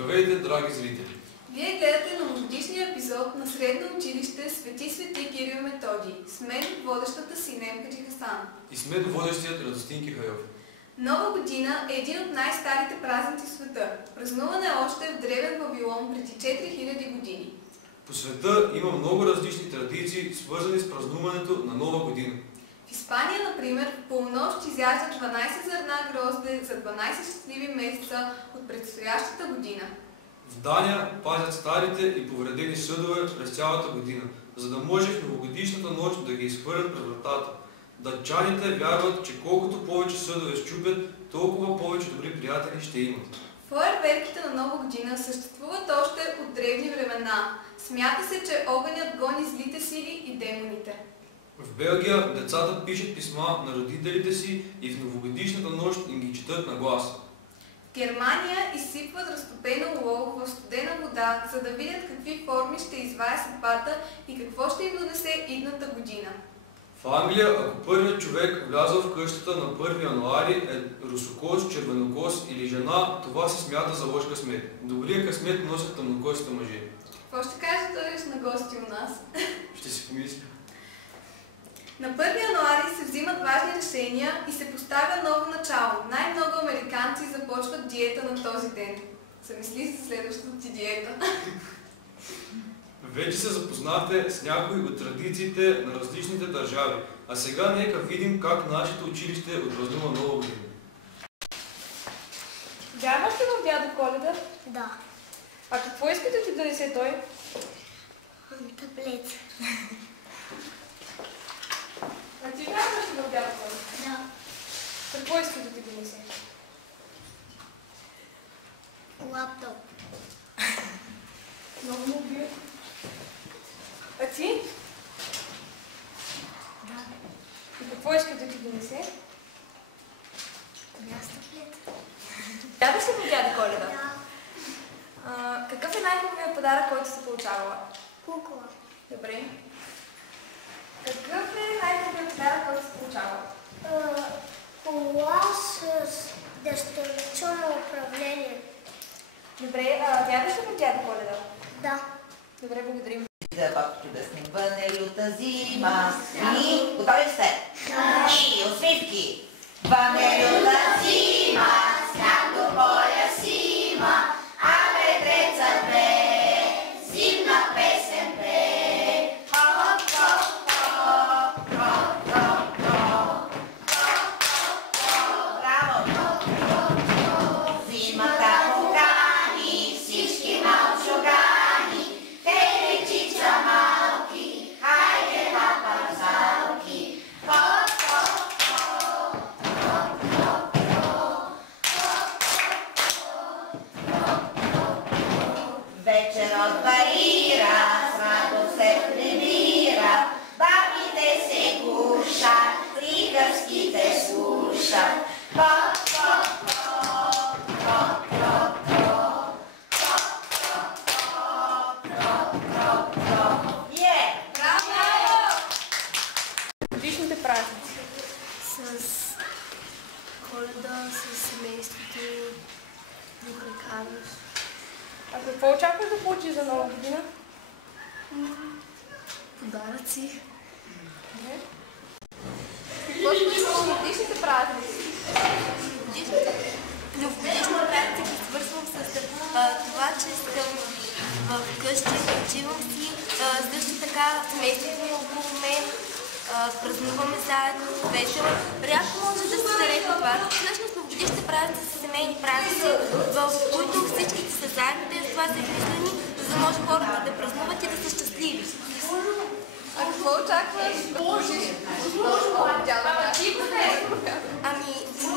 Здравейте, драги зрители! Вие гледате новогодишния епизод на Средно училище Свети Кирил и Методий. С мен, водещата Синем Хаджихасан. И с мен водещият Радостин Кихайов. Нова година е един от най-старите празници в света. Празнуване още в древен Вавилон преди 4000 години. По света има много различни традиции, свързани с празнуването на Нова година. В Испания, например, в полунощ изяждат 12 зърна грозде за 12 щастливи месеца от предстоящата година. В Дания пазят старите и повредени съдове през цялата година, за да може в новогодишната нощ да ги изхвърлят през вратата. Датчаните вярват, че колкото повече съдове счупят, толкова повече добри приятели ще имат. Фойерверките на Нова година съществуват още от древни времена. Смята се, че огънят гони злите сили и демоните. В Белгия децата пишат писма на родителите си и в новогодишната нощ им ги четат на глас. В Германия изсипват разтопено олово в студена вода, за да видят какви форми ще извае съдбата и какво ще им донесе идната година. В Англия, ако първият човек влязъл в къщата на 1 януари е русокос, червенокос или жена, това се смята за лош късмет. Добрия късмет носят тъмнокосите мъже. Какво ще кажеш, дойдеш на гости у нас? Ще си помисля. На 1 януари се взимат важни решения и се поставя ново начало. Най-много американци започват диета на този ден. Замисли за следващата ти диета. Вече се запознахте с някои от традициите на различните държави, а сега нека видим как нашето училище отпразнува Нова година. Вярваш ли в дядо Коледа? Да. А какво иска да ти донесе той? Таблет. А ти вярваш ли в дядо Коледа? Да. Какво иска да ти донесе? Лаптоп. Много му бие. А ти? Да. И какво иска да ти донесе? Аз таблет. Вярваш ли в дядо Коледа? Да. Какъв е най-хубавият подарък, който си получавала? Кукла. Добре. Какъв е най-хубавият подарък, който си получавала? Кола с дистанционно управление. Добре, вярваш ли в дядо Коледа? Да. Добре, благодарим. За бабки да сме въне люта зима. И готови сте? И усмивки. Въне люта зима, сняг до поля си има, а ветреца пее, зимна песен пее. Хоп, хоп, хоп, хоп, хоп, хоп, браво! Зимата покани всички малчугани, хей, дечица малки, хайде на пазалки. Хоп, хоп, хоп, хоп, хоп, хоп, хоп, хоп, хоп. Вечерът варира, с радост се прибира, бабите се кушат, приказките слушат. Хоп, хоп, хоп, хоп, хоп, хоп, хоп, хоп, хоп. Е! Годишните празници. С Коледа, с семейството, да прекараш. А какво очакваш да получиш за Нова година? Подаръци. Какво ще мислиш за годишните празници? Новогодишни празници ги свързвам с това, че съм вкъщи, почивам си, също така семейството ми около мен, празнуваме заедно, весело. Рядко може да се зарежда това. Всъщност новогодишните празници са семейни празници, в които всичките са заедно, те с това са измислени, за да може хората да празнуват и да са щастливи. А какво очакваш да получиш от дядо? Ами,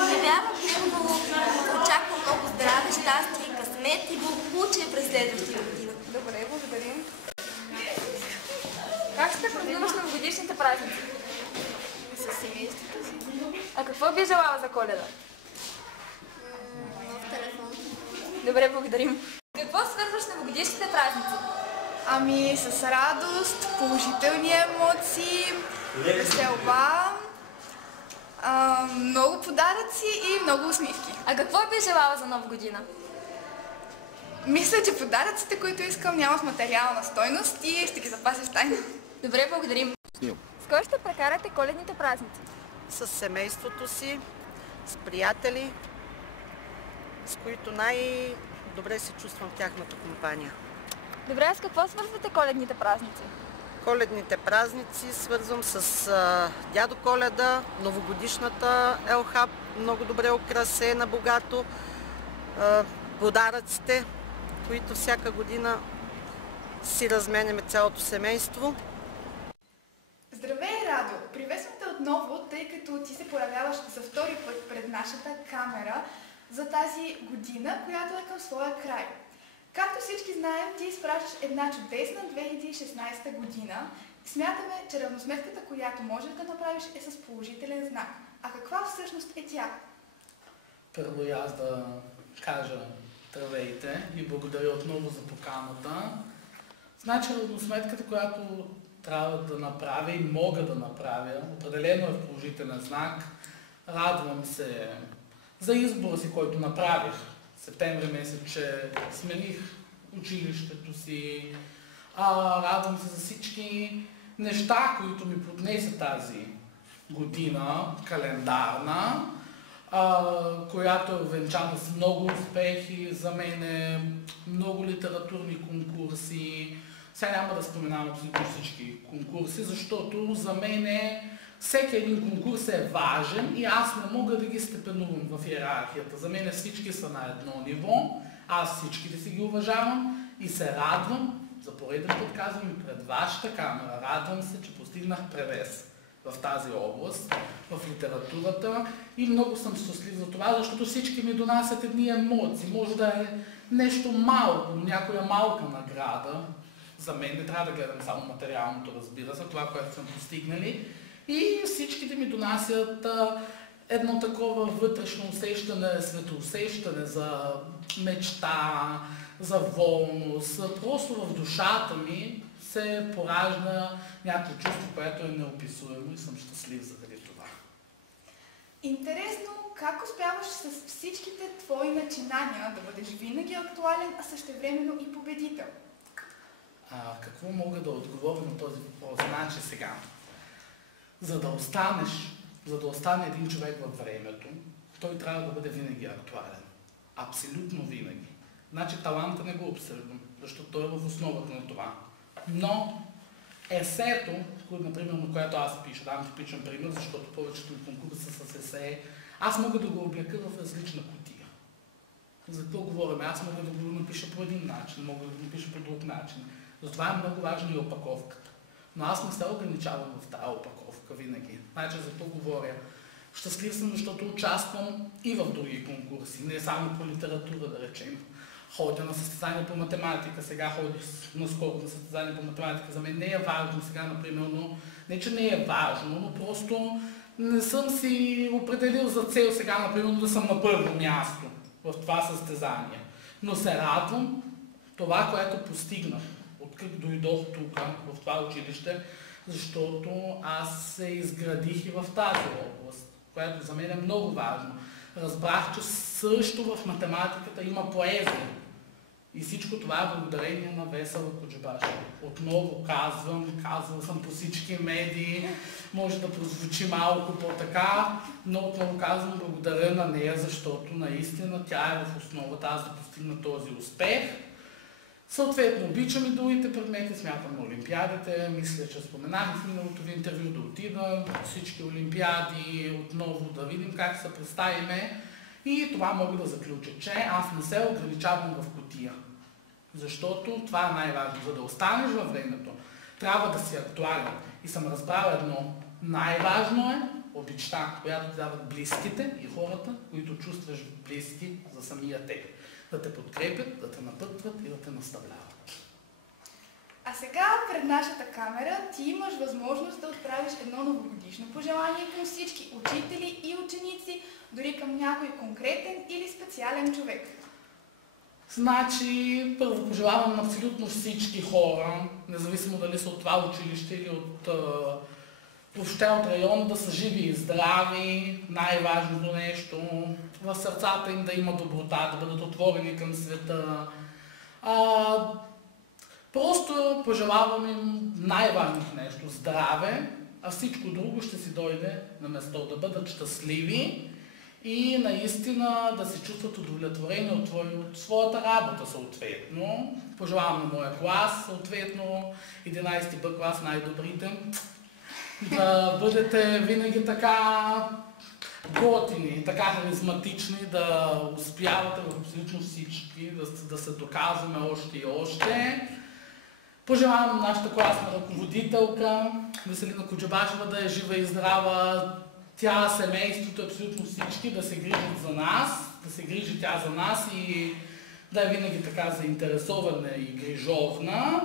не вярвам в него, но очаквам много здраве, щастие, късмет и благополучие през следващия година. Добре, благодарим. Как ще празнуваш новогодишните празници? С семейството си. А какво би желала за Коледа? Нов телефон. Добре, благодарим. Какво свързваш новогодишните празници? Ами с радост, положителни емоции, веселба, много подаръци и много усмивки. А какво би желала за Нова година? Мисля, че подаръците, които искам, нямат материална стойност и ще ги запася в тайна. Добре, благодарим. С кой ще прекарате коледните празници? С семейството си, с приятели, с които най-добре се чувствам в тяхната компания. Добре, а с какво свързвате коледните празници? Коледните празници свързвам с дядо Коледа, новогодишната елха, много добре украсена, богато, подаръците, които всяка година си разменяме цялото семейство. Здравей, Радо! Приветствам те отново, тъй като ти се появяваш за втори път пред нашата камера за тази година, която е към своя край. Както всички знаем, ти изпращаш една чудесна 2016 година. Смятаме, че равносметката, която можеш да направиш, е с положителен знак. А каква всъщност е тя? Първо аз да кажа здравейте и благодаря отново за поканата. Значи равносметката, която трябва да направя и мога да направя, определено е положителен знак. Радвам се за избора си, който направих. Септември месец, че смених училището си. Радвам се за всички неща, които ми поднесе тази година, календарна, която е увенчана с много успехи за мен, много литературни конкурси. Сега няма да споменавам абсолютно всички конкурси, защото за мен всеки един конкурс е важен и аз не мога да ги степенувам в иерархията. За мен всички са на едно ниво, аз всичките си ги уважавам и се радвам, за пореден път казвам и пред вашата камера, радвам се, че постигнах превес в тази област, в литературата и много съм щастлив за това, защото всички ми донасят едни емоции. Може да е нещо малко, някоя малка награда. За мен не трябва да гледам само материалното, разбира се, това, което съм постигнали. И всичките ми донасят едно такова вътрешно усещане, светоусещане за мечта, за волност. Просто в душата ми се поражда някакво чувство, което е неописуемо и съм щастлив заради това. Интересно, как успяваш с всичките твои начинания да бъдеш винаги актуален, а същевременно и победител? Какво мога да отговоря на този въпрос? Значи сега, за да остане един човек във времето, той трябва да бъде винаги актуален. Абсолютно винаги. Значи таланта не го обсъждам, защото той е в основата на това. Но есето, например, на което аз пиша, давам типичен пример, защото повечето конкурси с есе, аз мога да го облека в различна кутия. За какво говорим? Аз мога да го напиша по един начин, мога да го напиша по друг начин. Затова е много важна и опаковката. Но аз не се ограничавам в тази опаковка винаги. Значи за това говоря. Щастлив съм, защото участвам и в други конкурси, не само по литература, да речем. Ходя на състезания по математика, сега ходих наскоро на състезания по математика. За мен не е важно сега, например, но не че не е важно, но просто не съм си определил за цел сега, например, да съм на първо място в това състезание. Но се радвам това, което постигнах, откъде дойдох тук, в това училище, защото аз се изградих и в тази област, което за мен е много важно. Разбрах, че също в математиката има поезия. И всичко това е благодарение на Весела Коджабашева. Отново казвал съм по всички медии, може да прозвучи малко по-така, но отново казвам благодаря на нея, защото наистина тя е в основата аз да постигна този успех. Съответно, обичам и другите предмети, смятам на олимпиадите, мисля, че споменах в миналото ви интервю да отида, всички олимпиади, отново да видим как се представиме. И това мога да заключа, че аз не се ограничавам в кутия. Защото това е най-важно. За да останеш във времето, трябва да си актуален. И съм разбрал едно. Най-важно е обичта, която ти дават близките и хората, които чувстваш близки за самия теб. Да те подкрепят, да те напътват и да те наставляват. А сега пред нашата камера ти имаш възможност да отправиш едно новогодишно пожелание към всички учители и ученици, дори към някой конкретен или специален човек. Значи, първо пожелавам на абсолютно всички хора, независимо дали са от това училище или въобще от района, да са живи и здрави, най-важното нещо, в сърцата им да има доброта, да бъдат отворени към света, Просто пожелавам им най-важното нещо – здраве, а всичко друго ще си дойде на место, да бъдат щастливи и наистина да се чувстват удовлетворени от своята работа съответно. Пожелавам на моя клас, съответно 11 Б клас, най-добрите, да бъдете винаги така готини, така харизматични, да успявате в абсолютно всички, да се доказваме още и още. Пожелавам нашата класна ръководителка Веселина Коджабашева да е жива и здрава, тя, семейството, абсолютно всички, да се грижат за нас, да се грижи тя за нас и да е винаги така заинтересована и грижовна.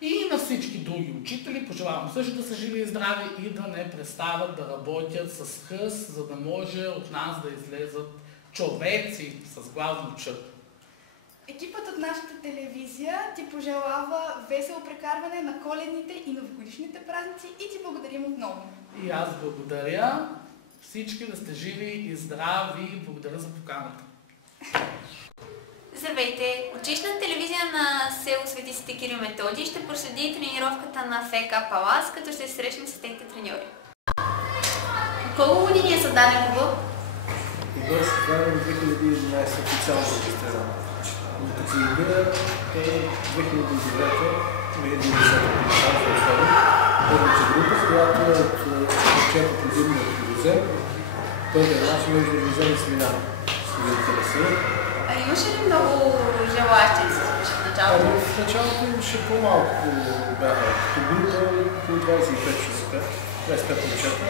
И на всички други учители пожелавам също да са живи и здрави и да не престават да работят с хъс, за да може от нас да излезат човеци с главно Ч. Екипът от нашата телевизия ти пожелава весело прекарване на коледните и новогодишните празници и ти благодарим отново. И аз благодаря. Всички да сте живи и здрави. Благодаря за поканата. Здравейте! Училищната телевизия на село Свети Свети Кирил Методий ще проследи тренировката на ФК Палас, като ще се срещнем с техните треньори. Колко години е създаден клубът? Клубът е създаден в 2011 официално регистриран. Но като се избира, е 2009-2010 първата група, с която е от учета предимно от Грозен. Първият нач между Грозен и Смилян. Имаше ли много желащи да се случи в началото? В началото имаше по-малко бяха. Като група около 25 човека, 25 момчета.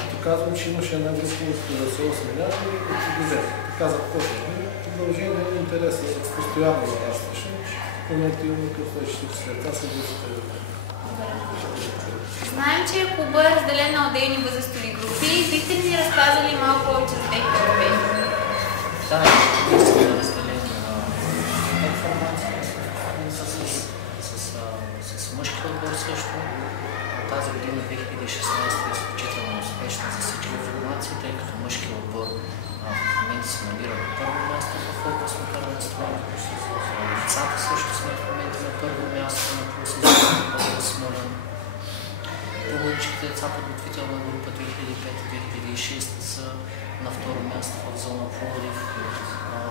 Като казвам, че имаше една група от село Смилян и от Грозен. Така започнахме. Продължение на интереса постоянно нарастваше. В момента имаме към следващите света са групите. Знаем, че клубът е разделен на отделни възрастови групи. Бихте ли ни разказали малко повече за техните успехи? Да, наистина разделени на 5 формации с мъжки отбор също. Тази година 2016 е изключително успешна за всички формации, тъй като мъжки отбор в момента се намира на първо място в областно първенство. Децата също сме в момента на първо място на класирането в област Смолян. По-младичките деца подготвителна група 2005-2006 са на второ място в зона Пловдив.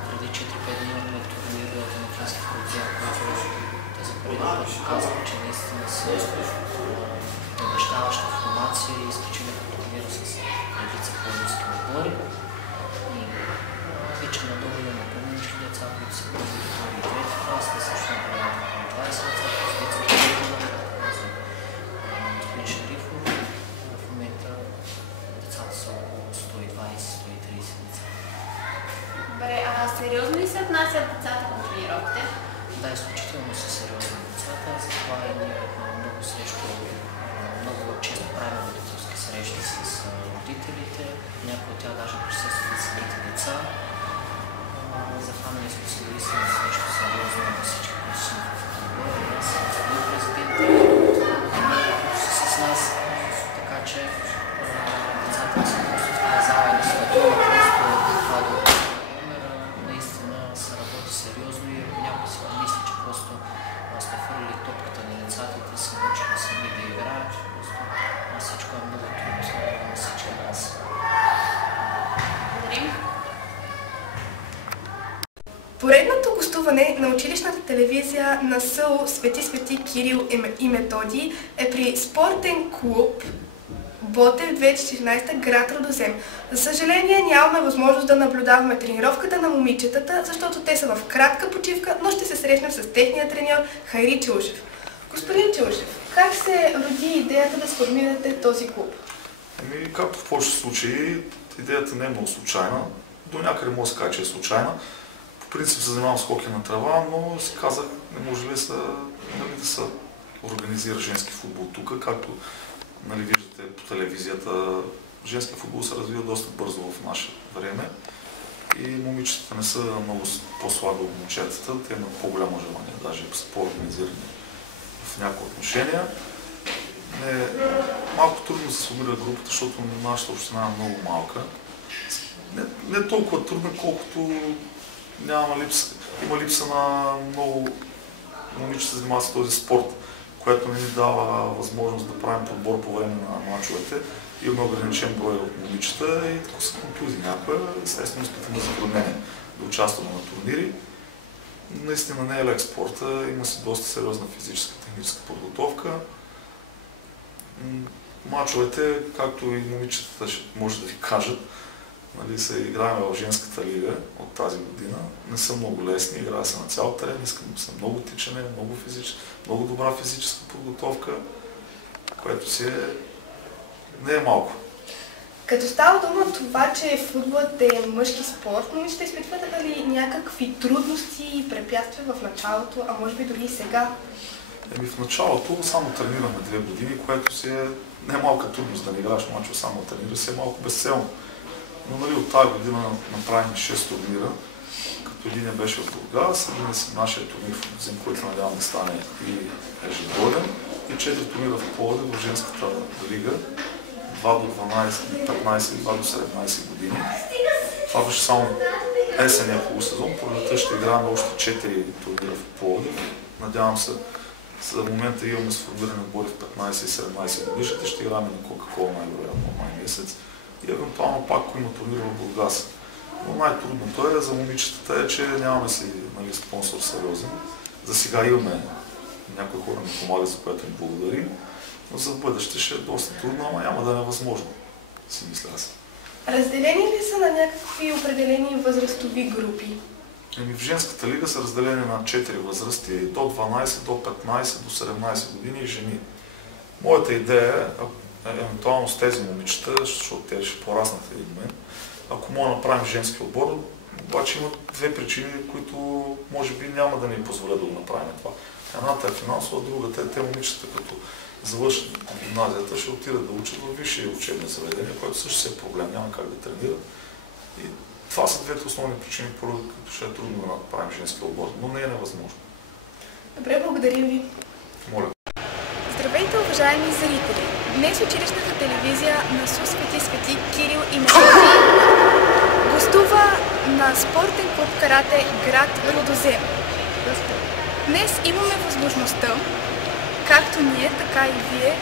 Преди 4-5 дни имахме турнирането на Френски футбол, който тези преди да показва, че наистина са обещаваща формация и изключително турнира с редица пловдивски отбори. И вече надолу имаме по-младички деца, които са първи, втори и трети клас, те също направят към 20 деца, които са за господин Шерифов. В момента децата са около 120-130 деца. Добре, а сериозно ли се отнасят децата към тренировките? Да, изключително са сериозни децата, затова и ние много често правим родителски срещи с родителите. Някои от тях даже присъстват самите деца. Захванали сме се наистина с нещо сериозно на всички, които сме в отбора. Аз съм президент, които са с нас, така че децата са просто в тази зала и на светове, просто това да наистина се работи сериозно и някой си мисли, че просто сме хвърли топката на децата и те се научили сами да играят. Просто всичко е много труд на всички нас. Благодарим. Поредното гостуване на училищната телевизия на село Свети Свети Кирил и Методий е при спортен клуб Ботев 2014 град Рудозем. За съжаление нямаме възможност да наблюдаваме тренировката на момичетата, защото те са в кратка почивка, но ще се срещнем с техния треньор Хайри Чаушев. Господин Чаушев, как се роди идеята да сформирате този клуб? Както в повечето случаи, идеята не е много случайна. До някъде може да се каже, че е случайна. По принцип се занимавам с хокей на трава, но си казах, не може ли да се организира женски футбол тук, както виждате по телевизията. Женския футбол се развива доста бързо в наше време и момичетата не са много по-слаби от момчетата, те имат по-голямо желание, даже са по-организирани в някои отношения. Малко трудно се сформира групата, защото нашата община е много малка. Не толкова трудна, колкото Има липса на много момичета се занимават с този спорт, което не ни дава възможност да правим подбор по време на мачовете. Имаме ограничен брой от момичета и така са контузии някоя. Естествено изпитаме затруднение да участваме на турнири. Наистина не е лек спорта, има си доста сериозна физическа, техническа подготовка. Мачовете, както и момичетата може да ви кажат, нали, се играем в женската лига от тази година. Не са много лесни, играе се на цял терен, искам да са много тичане, много добра физическа подготовка, което си не е малко. Като става дума това, че футболът е мъжки спорт, момичета изпитвате ли някакви трудности и препятствия в началото, а може би дори и сега? В началото само тренираме 2 години, което си не е малка трудност да не играеш мачове, само тренира си е малко безцелно. Но нали, от тази година направим 6 турнира, като един беше в Бургас, един е нашия турнир в Зим, който надявам да стане и ежегоден, и 4 турнира в Пловдив в женската лига, 2 до 12, 15 и 2 до 17 години. Това беше само есения полусезон, пролетта ще играем още 4 турнира в Пловдив. Надявам се, за момента имаме сформирани отбори в 15 и 17 годишните, ще играем на Кока-Кола най-вероятно май месец. И евентуално пак има турнир в Бургас. Но най-трудното за момичетата че нямаме си спонсор сериозен. За сега имаме някои хора ни помагат, за което им благодарим, но за бъдеще ще е доста трудно, ама няма да е невъзможно, си мисля аз. Разделени ли са на някакви определени възрастови групи? В женската лига са разделени на 4 възрасти, до 12, до 15, до 17 години и жени. Моята идея е евентуално с тези момичета, защото те ще пораснат един момент, ако мога да направим женски отбор, обаче има 2 причини, които може би няма да ни позволят да го направим това. Едната е финансова, другата е те момичета, като завършат гимназията, ще отидат да учат в висши учебни заведения, което също си е проблем, няма как да тренират. И това са 2 основни причини, поради като ще е трудно да направим женски отбор, но не е невъзможно. Добре, благодарим ви. Моля. Здравейте, уважаеми зрители! Днес училищната телевизия на СУ Свети Кирил и Методий гостува на спортен клуб карате град Рудозем. Днес имаме възможността, както ние, така и вие,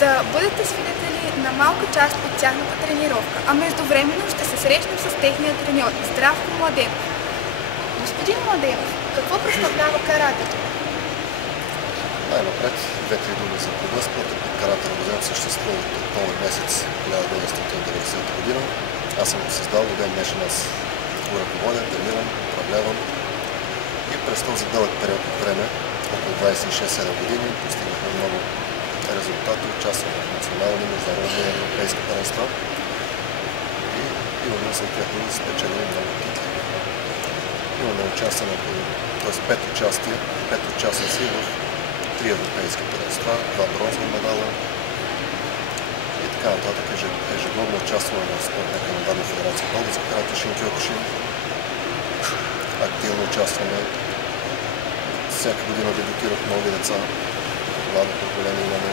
да бъдете свидетели на малка част от тяхната тренировка, а междувременно ще се срещнем с техния треньор Здравко Младенов. Господин Младенов, какво представлява каратето? Най-напред, 2-3 думи за клуба. Спортът под карате Рудозем съществува от октомври месец 1990 година. Аз съм го създал, до ден днешен аз го ръководя, тренирам, управлявам и през този дълъг период от време, около 26-7 години, постигнахме много резултати, участваме в национални, международни, европейски първенства и имаме съответно спечелени много титли. Имаме участване, т.е. 5 участия, 5 участници в 3 европейски първенства, 2 бронзови медала и така нататък. Ежегодно участваме в спортна календарна федерация Българска карате Шинкьокушин. Активно участваме. Всяка година дебютират нови деца. Младо поколение имаме.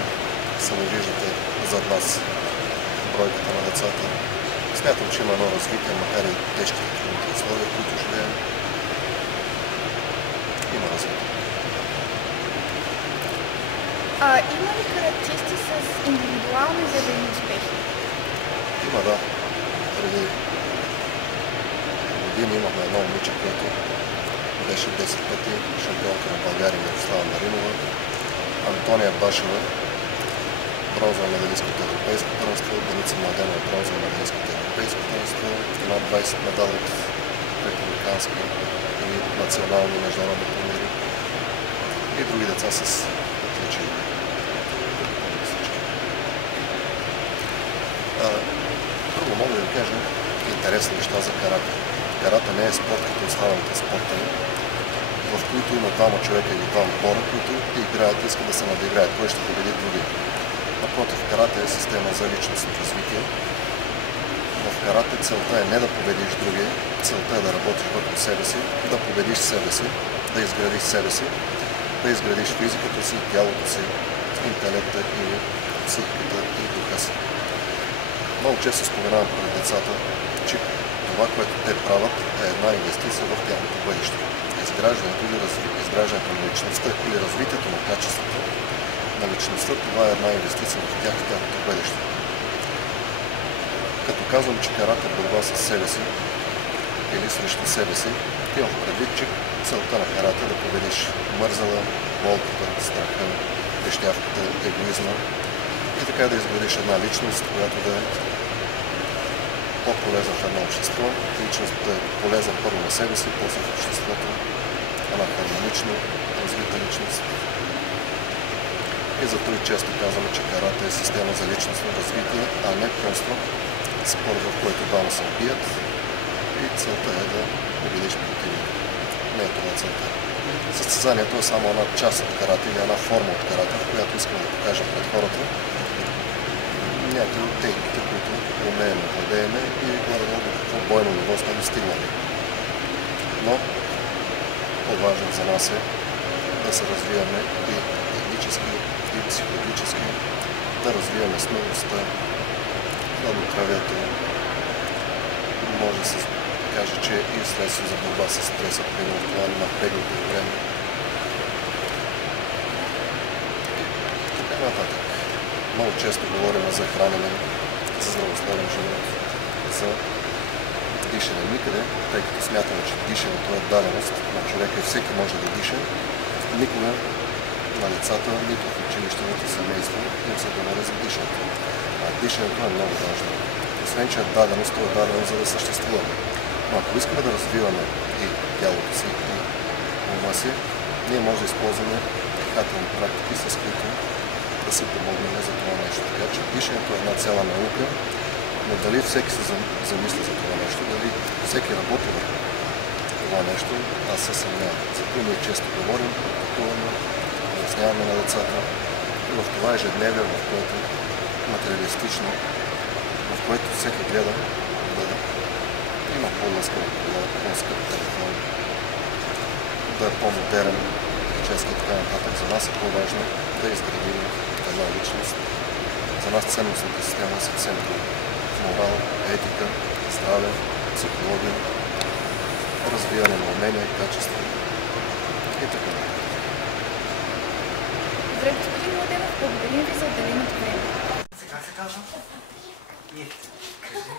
Сами виждате зад нас бройката на децата. Смятам, че има едно развитие, макар и тежките трудните условия, в които живеем. Има развитие. Има ли каратисти с индивидуално изявени успехи? Има, да. Преди години имахме едно момиче, което беше 10 пъти шампионка на България Мирослава Маринова, Антония Башева, бронзова медалистка от Европейско първенство, Деница Младенова, бронзова медалистка от Европейско първенство, над 20 медали от републикански и национални и международни турнири и други деца с отличие. Първо мога да ви кажа интересни неща за карате. Карата не е спорт като останалите спортове, в които има 2 човека или 2 отбора, които играят и искат да се надиграят. Кой ще победи другия? Напротив, карате е система за личностно развитие. В карате целта е не да победиш другия, целта е да работиш върху себе си, да победиш себе си, да изградиш себе си, да изградиш физиката си, тялото си, интелекта и психиката и духа си. Много често споменавам пред децата, че това, което те правят, е една инвестиция в тяхното бъдеще. Изграждането на личността или развитието на качеството на личността, това е една инвестиция в тяхното бъдеще. Като казвам, че карате е борба с себе си или срещу себе си, имам предвид, че целта на карате е да победиш мързала, болката, страха, вещявката, егоизма и така да изградиш една личност, която да е по-полезна в едно общество. Личността е полезна първо на себе си, после в обществото, една хармонично развита личност. И зато и често казваме, че карате е система за личностно развитие, а не просто спорт, в който двама се бият и целта е да победиш противника. Не е това целта. Състезанието е само една част от карате или една форма от карате, в която искаме да покажем пред хората някои от техниките, които умеем да владееме и горе-долу до какво бойно ниво сме достигнали. Но по-важно за нас е да се развиваме и технически, и психологически, да развиваме смелостта, хладнокръвието. Може да се каже, че и средство за борба с стреса, примерно това напрегнато време. Така нататък. Много често говорим за хранене, за здравословен живот, за дишане никъде, тъй като смятаме, че дишането е даденост на човека и всеки може да диша. Никога на децата, нито в училище, нито в семейство им се говори за дишането. А дишането е много важно. Освен, че е даденост, то е даденост, за да съществуваме. Но ако искаме да развиваме и тялото си, и ума си, ние може да използваме дихателни практики, с които да се помогнем за това нещо. Така че дишането е една цяла наука, но дали всеки се замисли за това нещо, дали всеки работи върху това нещо, аз се съмнявам. Зато ние често говорим, практикуваме, обясняваме на децата и в това ежедневие, в което материалистично, в което всеки гледа да има по-лъскав кола, по-скъп телефон, да е по-модерен, честно и така нататък. За нас е по-важно да изградим една личност. За нас ценностната система е съвсем друга. Морал, етика, здраве, психология, развиване на умения, качества и така. Добре, господин Младенов, благодарим ви за отделеното време. Сега се казва? Нет. Аз съм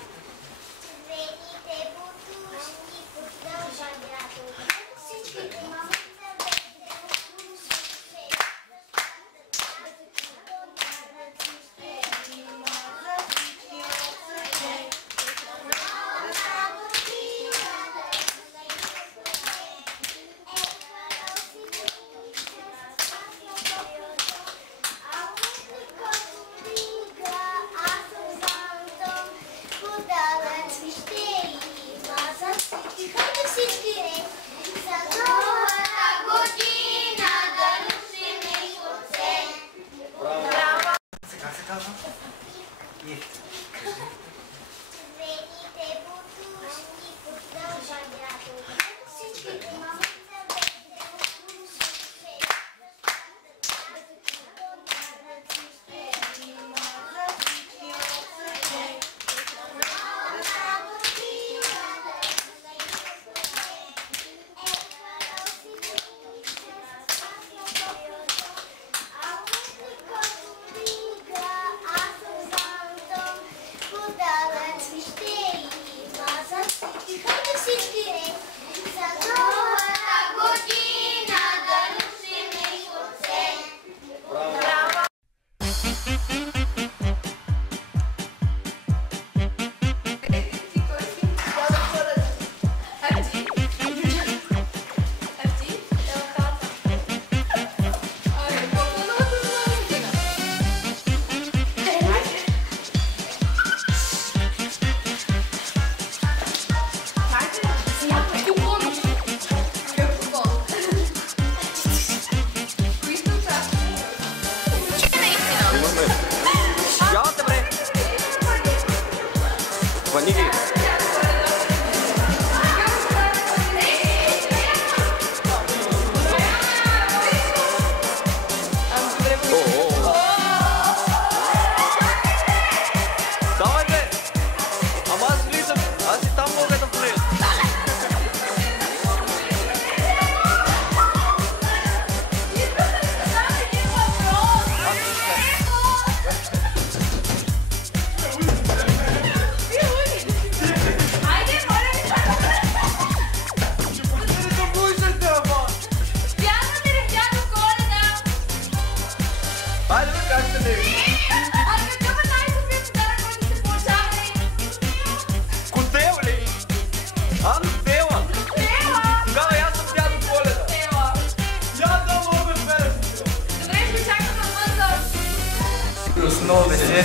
много веселие,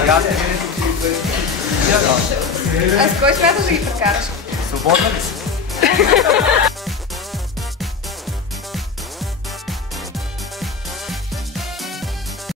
приятели. А с кой смяташ да ги прекараш? Свободна ли си?